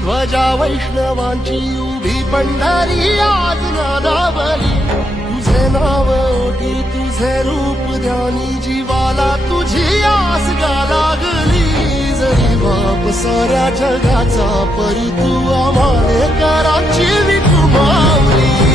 ध्वजा वैष्णवांची उभी पंढरी आज नादावली तुझे नाव ओठी तुझे रूप ध्यानी जीवाला तुझी आस गा लागली जरी बाप साऱ्या जगाचा परी तू आम्हाले कराची विठू माऊली